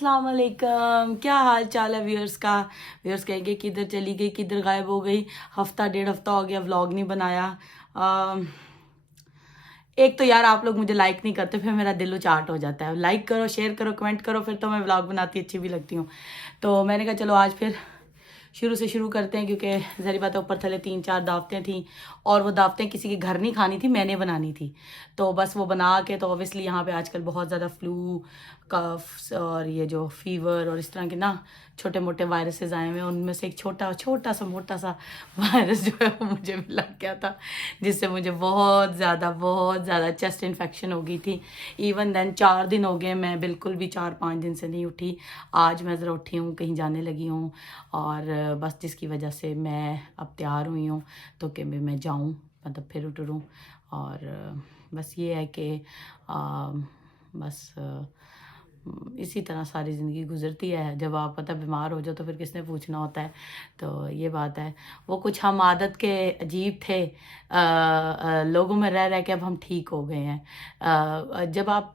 अस्सलाम वालेकुम, क्या हाल चाल है व्यूअर्स का। व्यूअर्स कहेंगे किधर चली गई, किधर गायब हो गई। हफ्ता डेढ़ हफ्ता हो गया व्लॉग नहीं बनाया। एक तो यार आप लोग मुझे लाइक नहीं करते, फिर मेरा दिल उचाट हो जाता है। लाइक करो, शेयर करो, कमेंट करो, फिर तो मैं व्लॉग बनाती अच्छी भी लगती हूँ। तो मैंने कहा चलो आज फिर शुरू से शुरू करते हैं, क्योंकि ज़री बात है ऊपर थले 3-4 दावतें थी और वो दावतें किसी के घर नहीं खानी थी, मैंने बनानी थी। तो बस वो बना के, तो ऑब्वियसली यहाँ पे आजकल बहुत ज़्यादा फ्लू, कफ और ये जो फीवर और इस तरह के ना छोटे मोटे वायरसेस आए हुए हैं। उनमें से एक छोटा सा मोटा सा वायरस जो है वो मुझे भी लग गया था, जिससे मुझे बहुत ज़्यादा चेस्ट इन्फेक्शन हो गई थी। इवन देन 4 दिन हो गए मैं बिल्कुल भी 4-5 दिन से नहीं उठी। आज मैं ज़रा उठी हूँ, कहीं जाने लगी हूँ और बस जिसकी वजह से मैं अब तैयार हुई हूँ तो कि मैं जाऊँ, मतलब फिर उठूँ। और बस ये है कि बस इसी तरह सारी ज़िंदगी गुजरती है। जब आप पता बीमार हो जाओ तो फिर किसने पूछना होता है। तो ये बात है। वो कुछ हम आदत के अजीब थे, लोगों में रह रह के अब हम ठीक हो गए हैं। जब आप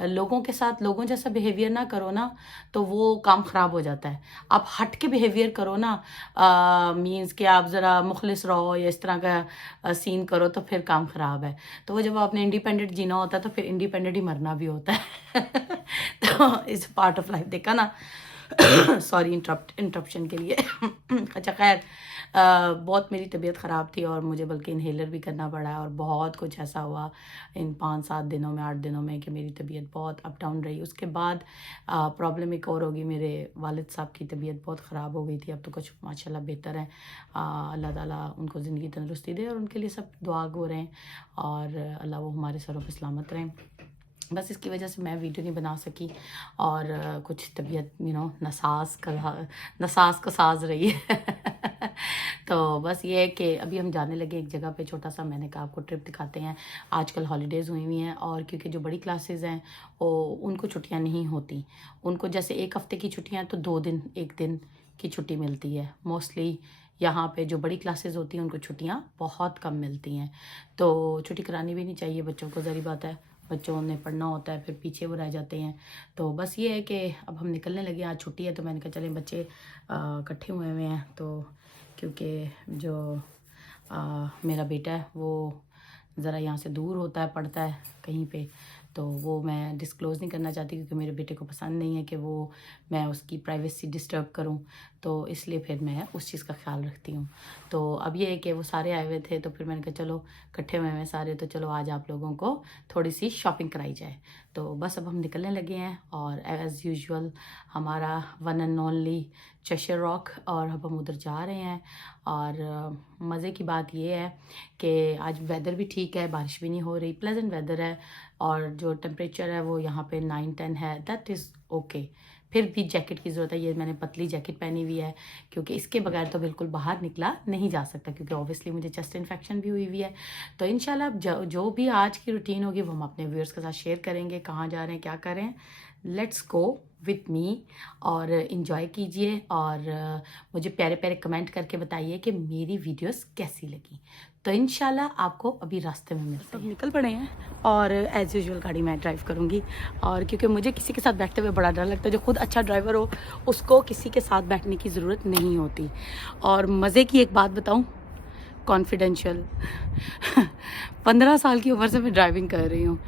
लोगों के साथ लोगों जैसा बिहेवियर ना करो ना तो वो काम ख़राब हो जाता है। आप हट के बिहेवियर करो ना, मीन्स कि आप ज़रा मुखलिस रहो या इस तरह का सीन करो तो फिर काम ख़राब है। तो वो जब आपने इंडिपेंडेंट जीना होता है तो फिर इंडिपेंडेंट ही मरना भी होता है। तो इस पार्ट ऑफ लाइफ देखा ना। सॉरी इंटरप्शन के लिए। अच्छा खैर, बहुत मेरी तबीयत ख़राब थी और मुझे बल्कि इन्हेलर भी करना पड़ा है और बहुत कुछ ऐसा हुआ इन 5-7 दिनों में, 8 दिनों में कि मेरी तबीयत बहुत अप डाउन रही। उसके बाद प्रॉब्लम एक और होगी, मेरे वालिद साहब की तबीयत बहुत ख़राब हो गई थी। अब तो कुछ माशाल्लाह बेहतर है। अल्लाह ताला उनको ज़िंदगी तंदुरुस्ती दे और उनके लिए सब दुआ गो रहें और अल्लाह वो हमारे सरों पर सलामत रहें। बस इसकी वजह से मैं वीडियो नहीं बना सकी और कुछ तबीयत नसाज का साज रही है। तो बस ये है कि अभी हम जाने लगे एक जगह पे छोटा सा। मैंने कहा आपको ट्रिप दिखाते हैं। आजकल हॉलीडेज़ हुई हुई हैं और क्योंकि जो बड़ी क्लासेस हैं वो उनको छुट्टियां नहीं होती। उनको जैसे 1 हफ़्ते की छुट्टियां तो 2 दिन 1 दिन की छुट्टी मिलती है मोस्टली। यहाँ पे जो बड़ी क्लासेस होती हैं उनको छुट्टियाँ बहुत कम मिलती हैं। तो छुट्टी करानी भी नहीं चाहिए बच्चों को, ज़री बात है, बच्चों ने पढ़ना होता है, फिर पीछे वो रह जाते हैं। तो बस ये है कि अब हम निकलने लगे। आज छुट्टी है तो मैंने कहा चलें, बच्चे इकट्ठे हुए हैं। तो क्योंकि जो मेरा बेटा है वो ज़रा यहाँ से दूर होता है, पढ़ता है कहीं पे, तो वो मैं डिस्क्लोज़ नहीं करना चाहती क्योंकि मेरे बेटे को पसंद नहीं है कि वो मैं उसकी प्राइवेसी डिस्टर्ब करूं। तो इसलिए फिर मैं उस चीज़ का ख्याल रखती हूं। तो अब ये है कि वो सारे आए हुए थे तो फिर मैंने कहा चलो इकट्ठे हुए हैं सारे, तो चलो आज आप लोगों को थोड़ी सी शॉपिंग कराई जाए। तो बस अब हम निकलने लगे हैं और एज़ यूजुअल हमारा one and only Cheshire rock, और अब हम उधर जा रहे हैं। और मज़े की बात ये है कि आज वेदर भी ठीक है, बारिश भी नहीं हो रही, प्लेजेंट वेदर है और जो टेम्परेचर है वो यहाँ पे 9-10 है। That is okay. फिर भी जैकेट की ज़रूरत है। ये मैंने पतली जैकेट पहनी हुई है क्योंकि इसके बगैर तो बिल्कुल बाहर निकला नहीं जा सकता, क्योंकि ऑब्वियसली मुझे चेस्ट इन्फेक्शन भी हुई हुई है। तो इंशाल्लाह जो भी आज की रूटीन होगी वो हम अपने व्यूअर्स के साथ शेयर करेंगे। कहाँ जा रहे हैं, क्या कर रहे हैं, लेट्स गो विथ मी और इन्जॉय कीजिए। और मुझे प्यारे प्यारे कमेंट करके बताइए कि मेरी वीडियोस कैसी लगी। तो इंशाल्लाह आपको अभी रास्ते में मिलते हैं। सब निकल पड़े हैं और एज़ यूजुअल गाड़ी मैं ड्राइव करूँगी। और क्योंकि मुझे किसी के साथ बैठते हुए बड़ा डर लगता है। जो खुद अच्छा ड्राइवर हो उसको किसी के साथ बैठने की ज़रूरत नहीं होती। और मज़े की एक बात बताऊँ, कॉन्फिडेंशियल 15 साल की उम्र से मैं ड्राइविंग कर रही हूँ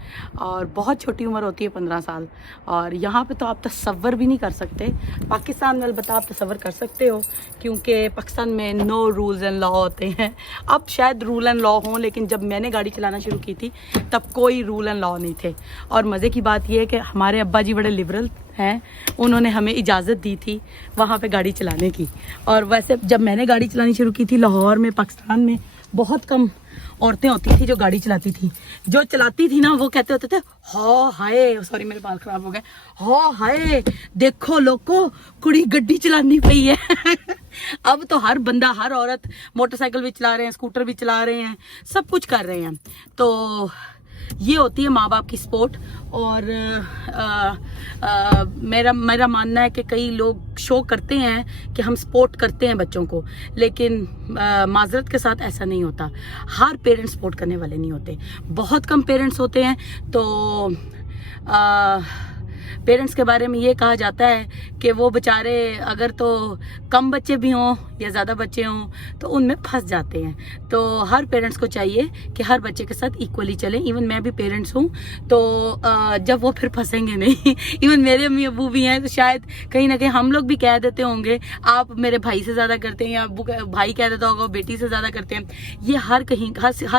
और बहुत छोटी उम्र होती है 15 साल। और यहाँ पे तो आप तसव्वुर भी नहीं कर सकते। पाकिस्तान में अलबत्ता आप तसव्वुर कर सकते हो क्योंकि पाकिस्तान में नो रूल्स एंड लॉ होते हैं। अब शायद रूल एंड लॉ हों, लेकिन जब मैंने गाड़ी चलाना शुरू की थी तब कोई रूल एंड लॉ नहीं थे। और मज़े की बात यह है कि हमारे अब्बा जी बड़े लिबरल हैं, उन्होंने हमें इजाज़त दी थी वहाँ पे गाड़ी चलाने की। और वैसे जब मैंने गाड़ी चलानी शुरू की थी लाहौर में, पाकिस्तान में बहुत कम औरतें होती थी जो गाड़ी चलाती थी। जो चलाती थी ना वो कहते होते थे हाँ हाय, सॉरी मेरे बाल खराब हो गए, हाँ हाय देखो लोगों कुड़ी गड्डी चलानी पई है। अब तो हर बंदा हर औरत मोटरसाइकिल भी चला रहे हैं, स्कूटर भी चला रहे हैं, सब कुछ कर रहे हैं। तो ये होती है माँ बाप की सपोर्ट। और मेरा मानना है कि कई लोग शो करते हैं कि हम सपोर्ट करते हैं बच्चों को, लेकिन माजरत के साथ ऐसा नहीं होता। हर पेरेंट्स सपोर्ट करने वाले नहीं होते, बहुत कम पेरेंट्स होते हैं। तो पेरेंट्स के बारे में ये कहा जाता है कि वो बेचारे अगर तो कम बच्चे भी हों या ज़्यादा बच्चे हों तो उनमें फंस जाते हैं। तो हर पेरेंट्स को चाहिए कि हर बच्चे के साथ इक्वली चलें। इवन मैं भी पेरेंट्स हूँ, तो जब वो फिर फंसेंगे नहीं इवन मेरे अम्मी अब्बू भी हैं, तो शायद कहीं ना कहीं हम लोग भी कह देते होंगे आप मेरे भाई से ज़्यादा करते हैं, या भाई कह देता होगा बेटी से ज़्यादा करते हैं। ये हर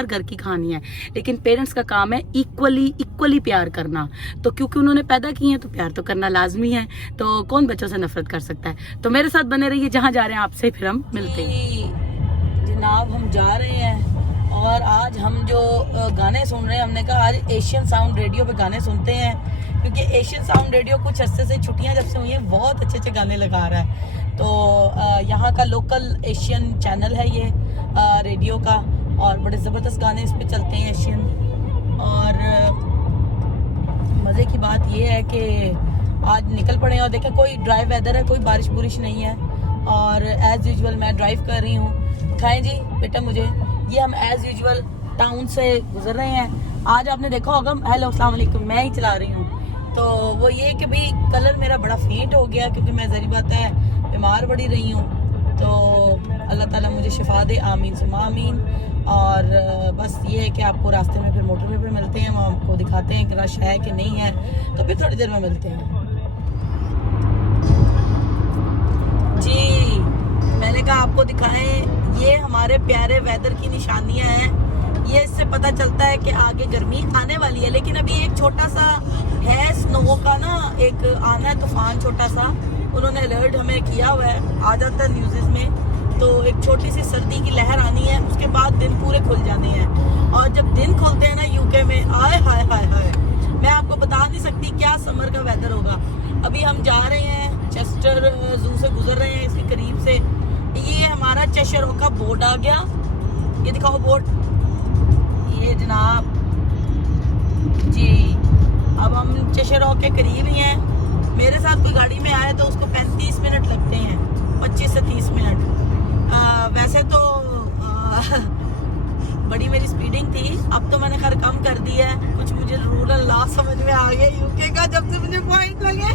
घर की कहानी है, लेकिन पेरेंट्स का काम है इक्वली प्यार करना। तो क्योंकि उन्होंने पैदा किए हैं तो प्यार तो करना लाजमी है, तो कौन बच्चों से नफरत कर सकता है। तो मेरे साथ बने रहिए, जहाँ जा रहे हैं आपसे फिर हम मिलते हैं। जनाब हम जा रहे हैं और आज हम जो गाने सुन रहे हैं, हमने कहा आज एशियन साउंड रेडियो पे गाने सुनते हैं, क्योंकि एशियन साउंड रेडियो कुछ अरसे से छुट्टियां जब से हुई हैं बहुत अच्छे अच्छे गाने लगा रहा है। तो यहाँ का लोकल एशियन चैनल है ये रेडियो का, और बड़े ज़बरदस्त गाने इस पे चलते हैं एशियन। और मज़े की बात ये है कि आज निकल पड़े हैं और देखें कोई ड्राई वेदर है, कोई बारिश बुरिश नहीं है, और एज़ यूजुअल मैं ड्राइव कर रही हूँ। खाएं जी बेटा मुझे, ये हम एज़ यूजुअल टाउन से गुजर रहे हैं। आज आपने देखा होगा, हेलो अस्सलाम वालेकुम, मैं ही चला रही हूँ। तो वो ये कि भाई कलर मेरा बड़ा फेंट हो गया, क्योंकि मैं ज़री बात है बीमार पड़ी रही हूँ। तो अल्लाह ताला मुझे शिफा दे, आमीन सुम्मा आमीन। और बस ये है कि आपको रास्ते में फिर मोटरवे पे मिलते हैं, वहाँ आपको दिखाते हैं कि रश है कि नहीं है, तो फिर थोड़ी देर में मिलते हैं जी। मैंने कहा आपको दिखाएं, ये हमारे प्यारे वेदर की निशानियां हैं। ये इससे पता चलता है कि आगे गर्मी आने वाली है, लेकिन अभी एक छोटा सा है स्नो का ना, एक आना है तूफान छोटा सा, उन्होंने अलर्ट हमें किया हुआ है, आ जाता है न्यूज़ में। तो एक छोटी सी सर्दी की लहर आनी है, उसके बाद दिन पूरे खुल जाने हैं। और जब दिन खुलते हैं ना यूके में, आए हाय हाय हाय, मैं आपको बता नहीं सकती क्या समर का वेदर होगा। अभी हम जा रहे हैं चेस्टर जू से गुजर रहे हैं, इसके करीब से। ये हमारा चेशर का बोर्ड आ गया, ये दिखाओ बोर्ड, ये जनाब जी। अब हम चेशर के करीब ही हैं। मेरे साथ कोई गाड़ी में आए तो उसको 35 मिनट लगते हैं, 25 से 30 मिनट। वैसे तो बड़ी मेरी स्पीडिंग थी, अब तो मैंने खैर कम कर दी है। कुछ मुझे रूरल लॉ समझ में आ गया यूके का, जब से मुझे पॉइंट लगे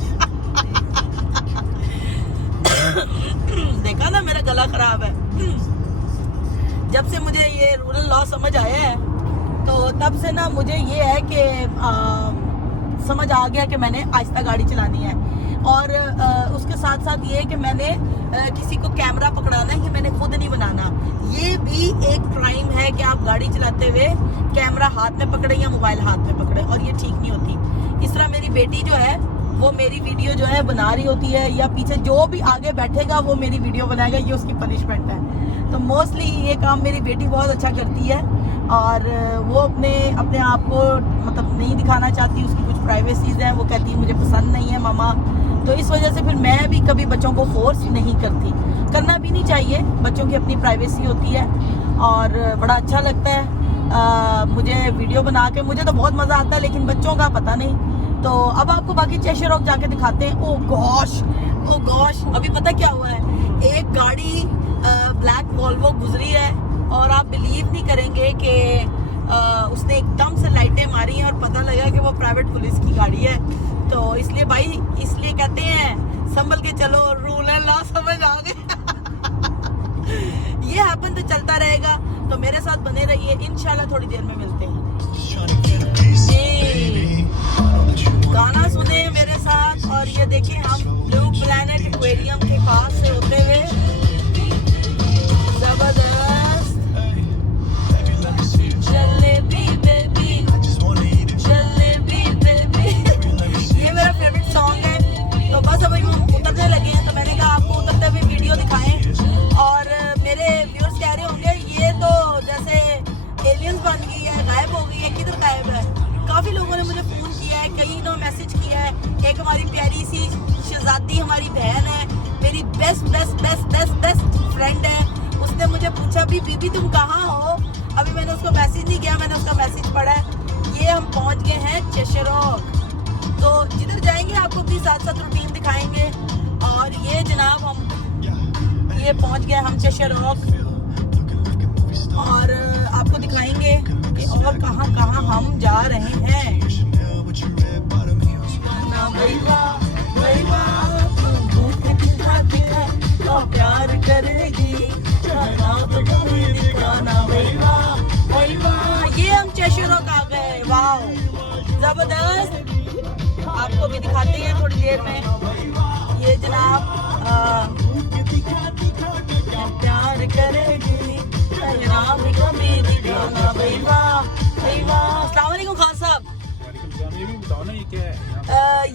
देखा ना मेरा गला खराब है। जब से मुझे ये रूरल लॉ समझ आया है, तो तब से ना मुझे ये है कि समझ आ गया कि मैंने आहिस्ता गाड़ी चलानी है। और उसके साथ साथ ये कि मैंने किसी को कैमरा पकड़ाना है, ये मैंने खुद नहीं बनाना। ये भी एक क्राइम है कि आप गाड़ी चलाते हुए कैमरा हाथ में पकड़े या मोबाइल हाथ में पकड़े, और ये ठीक नहीं होती। इस तरह मेरी बेटी जो है वो मेरी वीडियो जो है बना रही होती है, या पीछे जो भी आगे बैठेगा वो मेरी वीडियो बनाएगा, ये उसकी पनिशमेंट है। तो मोस्टली ये काम मेरी बेटी बहुत अच्छा करती है, और वो अपने आप को मतलब नहीं दिखाना चाहती, उसकी कुछ प्राइवेसीज हैं, वो कहती है मुझे पसंद नहीं है मामा। तो इस वजह से फिर मैं भी कभी बच्चों को फोर्स नहीं करती, करना भी नहीं चाहिए, बच्चों की अपनी प्राइवेसी होती है। और बड़ा अच्छा लगता है मुझे वीडियो बना के, मुझे तो बहुत मज़ा आता है, लेकिन बच्चों का पता नहीं। तो अब आपको बाकी चेशर रॉक जाके दिखाते हैं। ओ गॉश, अभी पता क्या हुआ है, एक गाड़ी ब्लैक वॉल्वो गुजरी है, और आप बिलीव नहीं करेंगे कि उसने एकदम से लाइटें मारी हैं, और पता लगा कि वो प्राइवेट पुलिस की गाड़ी है। तो इसलिए भाई, इसलिए कहते हैं संभल के चलो, रूल एंड लॉ समझ आ गए ये हैपन तो चलता रहेगा, तो मेरे साथ बने रहिए, इंशाल्लाह थोड़ी देर में मिलते हैं। गाना सुने मेरे साथ, और ये देखिए हम ब्लू प्लैनेट एक्वेरियम के पास से होते हुए, जबरदस्त जलेबी बेबी, जलेबी बेबी ये मेरा फेवरेट सॉन्ग है। तो बस अभी हम उतरने लगे हैं, तो मैंने कहा आपको उतरते हुए वीडियो दिखाएं। और मेरे व्यूअर्स कह रहे होंगे ये तो जैसे एलियंस बन गई है, गायब हो गई है, किधर गायब है। काफ़ी लोगों ने मुझे फ़ोन किया है, कई ने मैसेज किया है। एक हमारी प्यारी सी शहजादी हमारी बहन है, मेरी बेस्ट फ्रेंड है, उसने मुझे पूछा भी बीबी तुम कहाँ हो। अभी मैंने उसको मैसेज नहीं किया, मैंने उसका मैसेज पढ़ा है। ये हम पहुँच गए हैं चेशर रॉक, तो जिधर जाएंगे आपको भी साथ साथ रूटीन दिखाएंगे। और ये जनाब हम ये पहुँच गए हम चेशर रॉक, और आपको दिखाएंगे कि और कहाँ कहाँ हम जा रहे हैं। भाई जबरदस्त। आपको भी दिखाते हैं थोड़ी देर में। ये जनाब प्यार करेगी अस्सलाम वालेकुम खान साहब।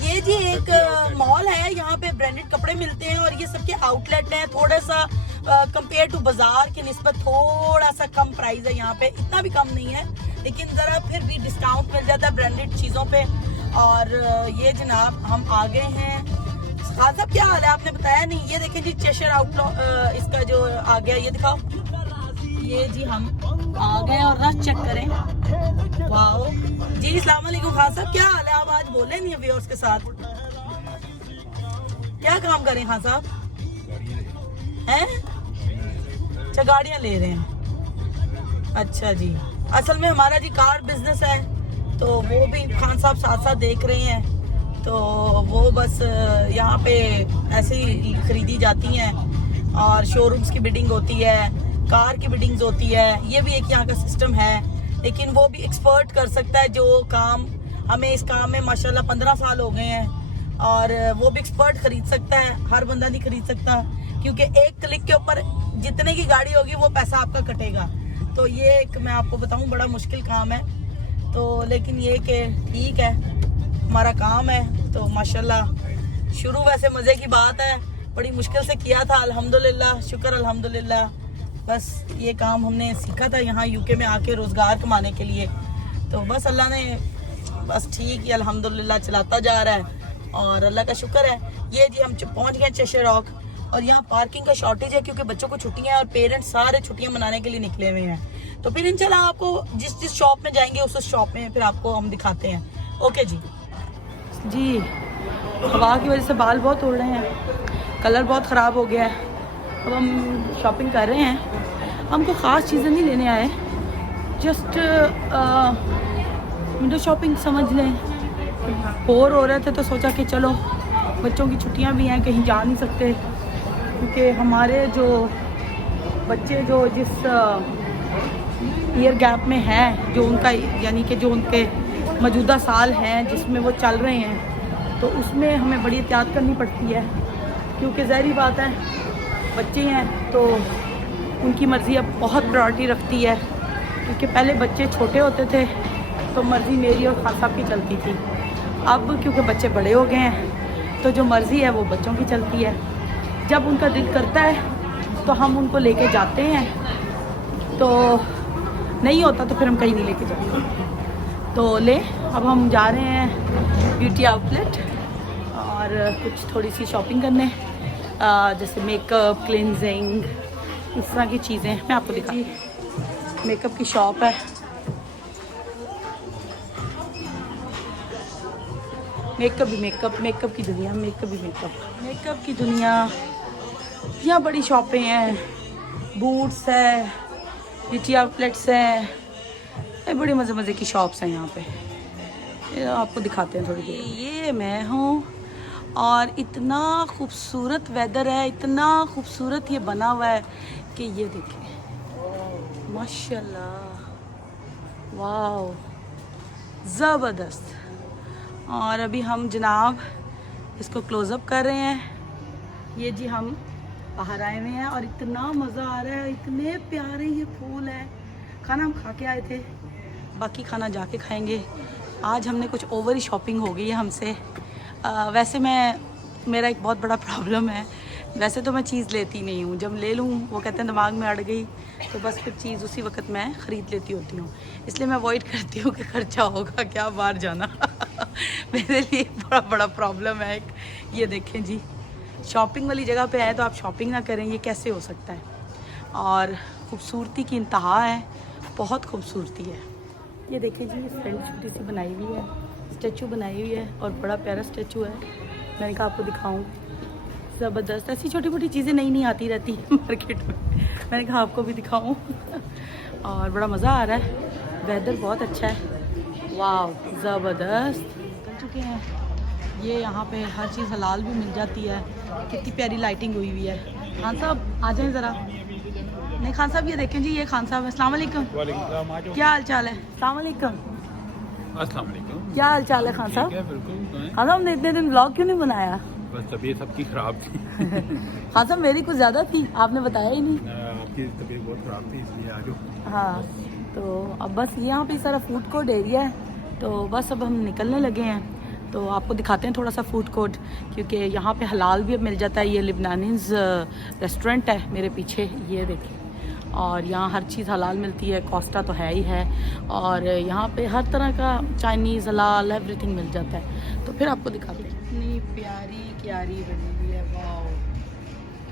ये जी एक मॉल है, यहाँ पे ब्रांडेड कपड़े मिलते हैं और ये सबके आउटलेट हैं। थोड़ा सा कंपेयर टू बाजार की निस्बत थोड़ा सा कम प्राइस है यहाँ पे, इतना भी कम नहीं है, लेकिन जरा फिर भी डिस्काउंट मिल जाता है ब्रांडेड चीज़ों पे। और ये जनाब हम आ गए हैं। खान साहब क्या हाल है, आपने बताया नहीं। ये देखें जी चेशर आउटलेट इसका जो आ गया, ये दिखाओ। ये जी हम आ गए और रश चेक करें। वाओ जी, अस्सलाम वालेकुम खान साहब, क्या हाल है। आप आज बोले नहीं व्यूअर्स के साथ, क्या काम करें खान साहब हैं? अच्छा गाड़ियाँ ले रहे हैं। अच्छा जी, असल में हमारा जी कार बिजनेस है, तो वो भी खान साहब साथ साथ देख रहे हैं। तो वो बस यहाँ पे ऐसे ही खरीदी जाती हैं और शोरूम्स की बिडिंग होती है, कार की बिडिंग्स होती है। ये भी एक यहाँ का सिस्टम है, लेकिन वो भी एक्सपर्ट कर सकता है जो काम। हमें इस काम में माशाल्लाह 15 साल हो गए हैं और वो भी एक्सपर्ट खरीद सकता है, हर बंदा नहीं खरीद सकता, क्योंकि एक क्लिक के ऊपर जितने की गाड़ी होगी वो पैसा आपका कटेगा। तो ये एक मैं आपको बताऊं बड़ा मुश्किल काम है, तो लेकिन ये कि ठीक है हमारा काम है। तो माशाल्लाह शुरू वैसे मज़े की बात है, बड़ी मुश्किल से किया था, अल्हम्दुलिल्लाह, शुक्र अल्हम्दुलिल्लाह। बस ये काम हमने सीखा था यहाँ यूके में आके रोज़गार कमाने के लिए, तो बस अल्लाह ने बस ठीक ही अल्हम्दुलिल्लाह चलाता जा रहा है और अल्लाह का शुक्र है। ये जी हम पहुँच गए चेशर रॉक और यहाँ पार्किंग का शॉर्टेज है क्योंकि बच्चों को छुट्टियाँ और पेरेंट्स सारे छुट्टियाँ मनाने के लिए निकले हुए हैं। तो फिर इंशाल्लाह आपको जिस जिस शॉप में जाएंगे उस शॉप में फिर आपको हम दिखाते हैं। ओके जी। जी हवा की वजह से बाल बहुत उड़ रहे हैं, कलर बहुत ख़राब हो गया है। अब हम शॉपिंग कर रहे हैं, हमको ख़ास चीज़ें नहीं लेने आए, जस्ट विंडो शॉपिंग समझ लें। बोर हो रहे थे तो सोचा कि चलो बच्चों की छुट्टियां भी हैं, कहीं जा नहीं सकते, क्योंकि हमारे जो बच्चे जो जिस ईयर गैप में हैं, जो उनका यानी कि जो उनके मौजूदा साल हैं जिसमें वो चल रहे हैं, तो उसमें हमें बड़ी एहतियात करनी पड़ती है, क्योंकि ज़ाहिर बात है बच्चे हैं तो उनकी मर्ज़ी अब बहुत प्रायोरिटी रखती है। क्योंकि पहले बच्चे छोटे होते थे तो मर्ज़ी मेरी और खान साहब की चलती थी, अब क्योंकि बच्चे बड़े हो गए हैं तो जो मर्ज़ी है वो बच्चों की चलती है। जब उनका दिल करता है तो हम उनको लेके जाते हैं, तो नहीं होता तो फिर हम कहीं नहीं लेके जाते। तो अब हम जा रहे हैं ब्यूटी आउटलेट और कुछ थोड़ी सी शॉपिंग करने, जैसे मेकअप, क्लिनजिंग, इस तरह की चीज़ें मैं आपको दिखाती हूँ। मेकअप की शॉप है, मेकअप भी मेकअप, मेकअप की दुनिया, मेकअप भी मेकअप की दुनिया। यहाँ बड़ी शॉपें हैं, बूट्स है, ब्यूटी आउटलेट्स हैं, ये बड़ी मज़े मज़े की शॉप्स हैं यहाँ पे। ये आपको दिखाते हैं थोड़ी देर। ये मैं हूँ और इतना खूबसूरत वेदर है, इतना खूबसूरत ये बना हुआ है कि ये देखें माशाल्लाह, वाओ ज़बरदस्त। और अभी हम जनाब इसको क्लोज़अप कर रहे हैं। ये जी हम बाहर आए हुए हैं और इतना मज़ा आ रहा है, इतने प्यारे ये फूल है। खाना हम खा के आए थे, बाकी खाना जाके खाएंगे। आज हमने कुछ ओवर ही शॉपिंग हो गई है हमसे। वैसे मेरा एक बहुत बड़ा प्रॉब्लम है, वैसे तो मैं चीज़ लेती नहीं हूँ, जब ले लूँ वो कहते हैं दिमाग में अड़ गई तो बस फिर चीज़ उसी वक्त मैं ख़रीद लेती होती हूँ, इसलिए मैं अवॉइड करती हूँ कि खर्चा होगा क्या बाहर जाना। मेरे लिए बड़ा प्रॉब्लम है एक। ये देखें जी, शॉपिंग वाली जगह पे है तो आप शॉपिंग ना करें, ये कैसे हो सकता है। और खूबसूरती की इंतहा है, बहुत खूबसूरती है। ये देखें जी, फ्रेंड छोटी सी बनाई हुई है, स्टैचू बनाई हुई है और बड़ा प्यारा स्टैचू है। मैंने कहा आपको दिखाऊं, ज़बरदस्त। ऐसी छोटी मोटी चीज़ें नई आती रहती हैं मार्केट में, मैंने कहा आपको भी दिखाऊं। और बड़ा मज़ा आ रहा है, वेदर बहुत अच्छा है, वाह ज़बरदस्त। चल चुके हैं, ये यहाँ पे हर चीज़ हलाल भी मिल जाती है, कितनी प्यारी लाइटिंग हुई हुई है। खान साहब आ जाएँ ज़रा। नहीं खान साहब ये देखें जी, ये खान साहब, अस्सलाम वालेकुम, क्या हाल चाल है? अस्सलाम वालेकुम। अस्सलाम वालेकुम। क्या हाल चाल है खान साहब? ठीक है, बिल्कुल। खान साहब ने इतने दिन व्लॉग क्यों नहीं बनाया? बस तबीयत सबकी ख़राब थी। खान साहब मेरी कुछ ज़्यादा थी, आपने बताया ही नहीं। आपकी तबीयत बहुत ख़राब थी इसलिए आज। हाँ, तो अब बस यहाँ पे सारा फूड कोर्ट एरिया है, तो बस अब हम निकलने लगे हैं। तो आपको दिखाते हैं थोड़ा सा फूड कोर्ट, क्योंकि यहाँ पे हलाल भी अब मिल जाता है। ये लिबनानीज़ रेस्टोरेंट है मेरे पीछे, ये देखिए। और यहाँ हर चीज़ हलाल मिलती है, कोस्टा तो है ही है। और यहाँ पे हर तरह का चाइनीज़ हलाल एवरीथिंग मिल जाता है। तो फिर आपको दिखाते हैं। इतनी प्यारी क्यारी बनी हुई है, वाह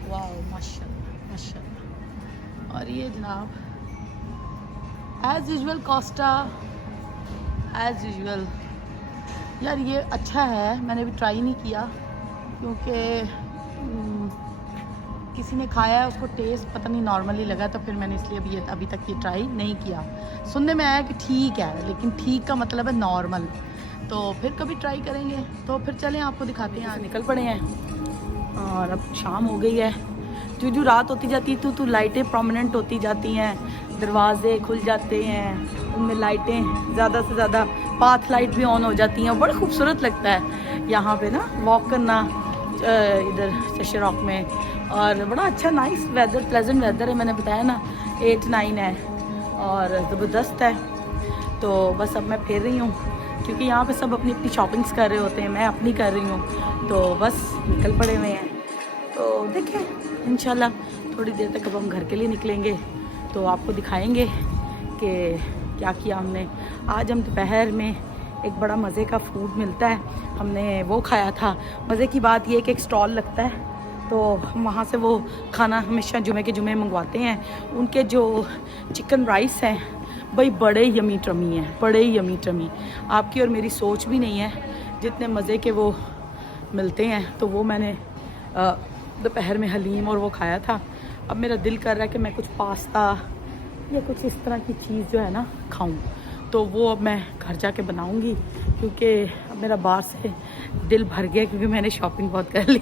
वाह, माशाल्लाह माशाल्लाह। और ये जनाब as usual Costa, as usual. यार ये अच्छा है, मैंने भी ट्राई नहीं किया क्योंकि किसी ने खाया है, उसको टेस्ट पता नहीं नॉर्मली लगा, तो फिर मैंने इसलिए अभी तक ये ट्राई नहीं किया। सुनने में आया कि ठीक है, लेकिन ठीक का मतलब है नॉर्मल, तो फिर कभी ट्राई करेंगे। तो फिर चलें आपको दिखाते हैं। यहाँ निकल पड़े हैं और अब शाम हो गई है। जो रात होती जाती है तो लाइटें प्रोमिनेंट होती जाती हैं, दरवाजे खुल जाते हैं, उनमें लाइटें ज़्यादा से ज़्यादा, पाथ लाइट भी ऑन हो जाती हैं। बड़ा खूबसूरत लगता है यहाँ पे ना वॉक करना इधर चेशर रॉक में। और बड़ा अच्छा नाइस वेदर, प्लेजेंट वेदर है। मैंने बताया ना 8-9 है और ज़बरदस्त है। तो बस अब मैं फिर रही हूँ क्योंकि यहाँ पे सब अपनी अपनी शॉपिंग्स कर रहे होते हैं, मैं अपनी कर रही हूँ। तो बस निकल पड़े हुए हैं। तो देखें इंशाल्लाह थोड़ी देर तक अब हम घर के लिए निकलेंगे, तो आपको दिखाएंगे कि क्या किया हमने। आज हम दोपहर में एक बड़ा मज़े का फूड मिलता है, हमने वो खाया था। मज़े की बात ये है कि एक स्टॉल लगता है, तो हम वहाँ से वो खाना हमेशा जुमे के जुमे मंगवाते हैं। उनके जो चिकन राइस हैं भाई बड़े यमी टमी हैं, बड़े यमी टमी। आपकी और मेरी सोच भी नहीं है जितने मज़े के वो मिलते हैं। तो वो मैंने दोपहर में हलीम और वो खाया था। अब मेरा दिल कर रहा है कि मैं कुछ पास्ता या कुछ इस तरह की चीज़ जो है ना खाऊं, तो वो अब मैं घर जाके बनाऊंगी क्योंकि अब मेरा बाहर से दिल भर गया क्योंकि मैंने शॉपिंग बहुत कर ली।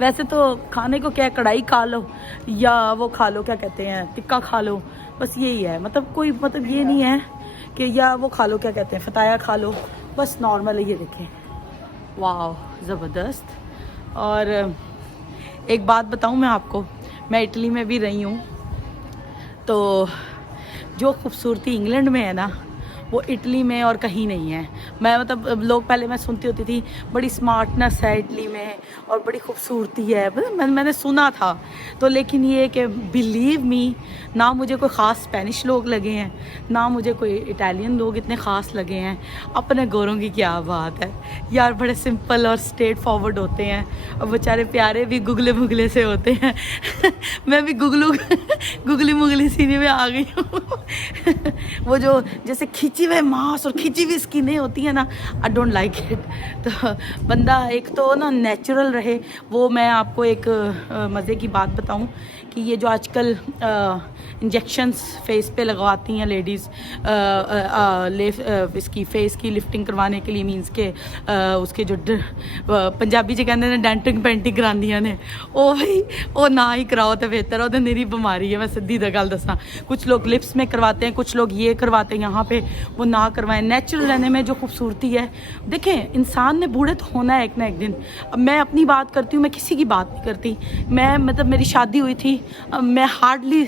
वैसे तो खाने को क्या, कढ़ाई खा लो या वो खा लो, क्या कहते हैं, टिक्का खा लो, बस यही है। मतलब कोई मतलब ये नहीं है कि या वो खा लो, क्या कहते हैं, फताया खा लो, बस नॉर्मल है। ये देखें, वाह ज़बरदस्त। और एक बात बताऊं मैं आपको, मैं इटली में भी रही हूँ, तो जो खूबसूरती इंग्लैंड में है ना वो इटली में और कहीं नहीं है। मैं मतलब लोग पहले मैं सुनती होती थी बड़ी स्मार्टनेस है इटली में और बड़ी खूबसूरती है, मैंने सुना था। तो लेकिन ये कि बिलीव मी, ना मुझे कोई ख़ास स्पेनिश लोग लगे हैं, ना मुझे कोई इटालियन लोग इतने ख़ास लगे हैं। अपने गोरों की क्या बात है यार, बड़े सिंपल और स्ट्रेट फॉरवर्ड होते हैं और बेचारे प्यारे भी गुगले मुगले से होते हैं। मैं भी गुगली मुगली सीने में आ गई हूँ। वो जो जैसे खिंची हुए मांस और खिंची हुई स्किनें होती है ना, आई डोंट लाइक इट। तो बंदा एक तो ना नेचुरल रहे। वो मैं आपको एक मज़े की बात बताऊं कि ये जो आजकल इंजेक्शंस फेस पे लगवाती हैं लेडीज़, इसकी फेस की लिफ्टिंग करवाने के लिए, मींस के उसके जो पंजाबी च कहते हैं डेंटिंग पेंटिंग करांदियां ने, ओ भाई वो ना ही कराओ तो बेहतर है। वो मेरी बीमारी है, मैं सीधी गल दसा। कुछ लोग लिप्स में करवाते हैं, कुछ लोग ये करवाते हैं, यहाँ पे वो ना करवाएं। नेचुरल रहने में जो खूबसूरती है, देखें इंसान ने बूढ़े तो होना है एक ना एक दिन। अब मैं अपनी बात करती हूँ, मैं किसी की बात नहीं करती। मैं मतलब मेरी शादी हुई थी, मैं हार्डली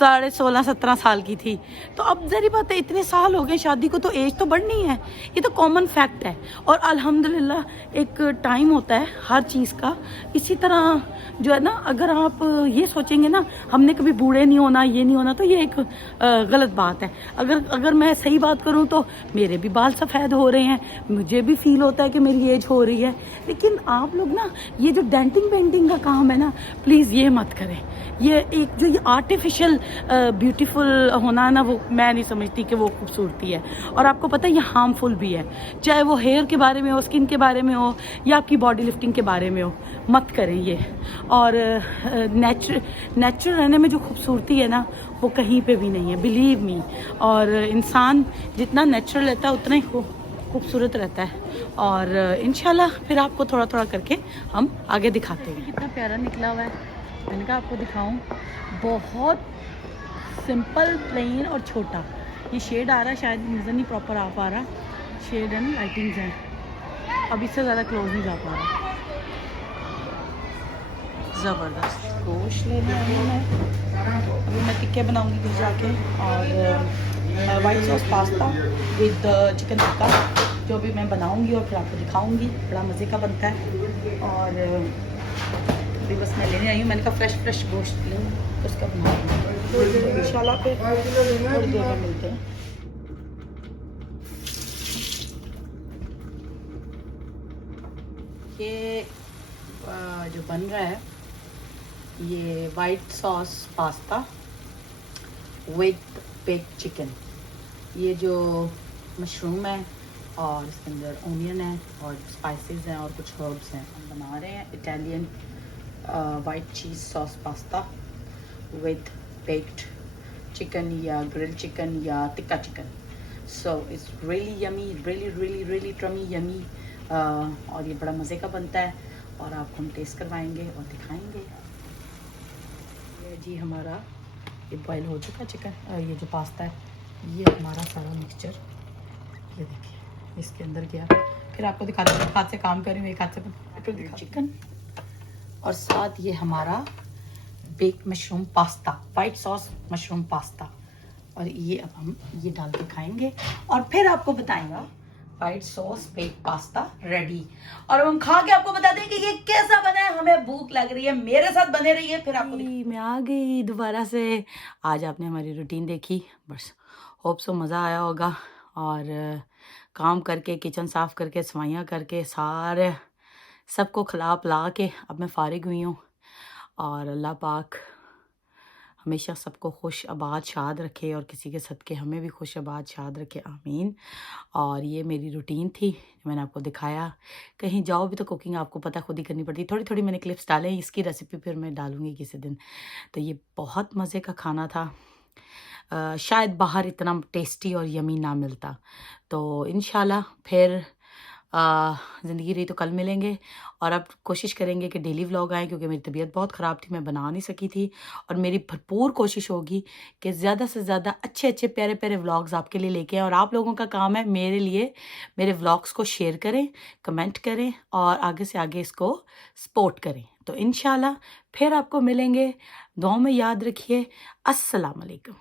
16-17 साल की थी। तो अब जरी बात है, इतने साल हो गए शादी को, तो एज तो बढ़नी है, ये तो कॉमन फैक्ट है। और अल्हम्दुलिल्लाह एक टाइम होता है हर चीज़ का। इसी तरह जो है ना, अगर आप ये सोचेंगे ना हमने कभी बूढ़े नहीं होना, ये नहीं होना, तो ये एक गलत बात है। अगर मैं सही बात करूँ तो मेरे भी बाल सफ़ेद हो रहे हैं, मुझे भी फील होता है कि मेरी एज हो रही है। लेकिन आप लोग ना ये जो डेंटिंग पेंटिंग का काम है ना, प्लीज़ ये मत करें। ये एक जो ये आर्टिफिशियल ब्यूटीफुल होना है ना, वो मैं नहीं समझती कि वो खूबसूरती है। और आपको पता है ये हार्मफुल भी है, चाहे वो हेयर के बारे में हो, स्किन के बारे में हो, या आपकी बॉडी लिफ्टिंग के बारे में हो, मत करें ये। और नेचुरल रहने में जो खूबसूरती है ना, वो कहीं पे भी नहीं है, बिलीव मी। और इंसान जितना नेचुरल रहता है उतना ही खूबसूरत रहता है। और इंशाल्लाह फिर आपको थोड़ा थोड़ा करके हम आगे दिखाते हैं। कितना प्यारा निकला हुआ है, मैंने कहा आपको दिखाऊं। बहुत सिंपल, प्लेन और छोटा, ये शेड आ रहा है, शायद नज़र नहीं प्रॉपर आ पा रहा, शेड है ना, लाइटिंग्स हैं, अब इससे ज़्यादा क्लोज नहीं जा पा रहा। ज़बरदस्त गोश्त लेने आई हूँ मैं, अभी मैं टिक्के बनाऊँगी घर जाके, और white sauce pasta with chicken tikka जो भी मैं बनाऊँगी और फिर आपको दिखाऊँगी, बड़ा मज़े का बनता है। और अभी बस मैं लेने आई हूँ, मैंने कहा फ्रेश गोश्त लूँ तो उसका बनाऊँगी इंशाल्लाह, फिर थोड़ी देर में मिलते हैं। ये जो बन रहा है ये white sauce pasta with baked chicken, ये जो मशरूम है और इसके अंदर ओनियन है और स्पाइसेस हैं और कुछ हर्ब्स हैं, हम बना रहे हैं Italian white cheese sauce pasta with baked chicken या ग्रिल चिकन या tikka chicken. So it's really yummy, really tummy yummy, और ये बड़ा मज़े का बनता है और आपको हम टेस्ट करवाएंगे और दिखाएंगे। ये जी हमारा ये बॉयल हो चुका चिकन, ये जो पास्ता है ये हमारा सारा मिक्सचर, ये देखिए इसके अंदर गया, फिर आपको दिखाते हैं, एक हाथ से काम कर रही हूँ, एक हाथ से दिखा चिकन, और साथ ये हमारा bake mushroom pasta, white sauce mushroom pasta, और ये अब हम ये डाल के खाएंगे और फिर आपको बताएंगे white sauce bake pasta ready, और हम खा के आपको बता दें कि ये कैसा बना है। हमें भूख लग रही है, मेरे साथ बने रहिए, फिर आपको मैं आ गई दोबारा से। आज आपने हमारी रूटीन देखी, बस होप सो मज़ा आया होगा, और काम करके किचन साफ़ करके सफाइयाँ करके सारे सबको खिला पिला के अब मैं फ़ारिग हुई हूँ, और अल्लाह पाक हमेशा सबको खुश आबाद शाद रखे और किसी के सदके हमें भी खुश आबाद शाद रखे, आमीन। और ये मेरी रूटीन थी, मैंने आपको दिखाया। कहीं जाओ भी तो कुकिंग आपको पता खुद ही करनी पड़ती, थोड़ी थोड़ी मैंने क्लिप्स डाले, इसकी रेसिपी फिर मैं डालूँगी किसी दिन। तो ये बहुत मज़े का खाना था, शायद बाहर इतना टेस्टी और यमी ना मिलता। तो इंशाल्लाह फिर ज़िंदगी रही तो कल मिलेंगे, और अब कोशिश करेंगे कि डेली व्लॉग आए, क्योंकि मेरी तबीयत बहुत ख़राब थी, मैं बना नहीं सकी थी, और मेरी भरपूर कोशिश होगी कि ज़्यादा से ज़्यादा अच्छे प्यारे व्लॉग्स आपके लिए लेके आएँ, और आप लोगों का काम है मेरे लिए मेरे व्लॉग्स को शेयर करें, कमेंट करें और आगे से आगे इसको सपोर्ट करें। तो इंशाल्लाह फिर आपको मिलेंगे, दुआ में याद रखिए। अस्सलाम वालेकुम।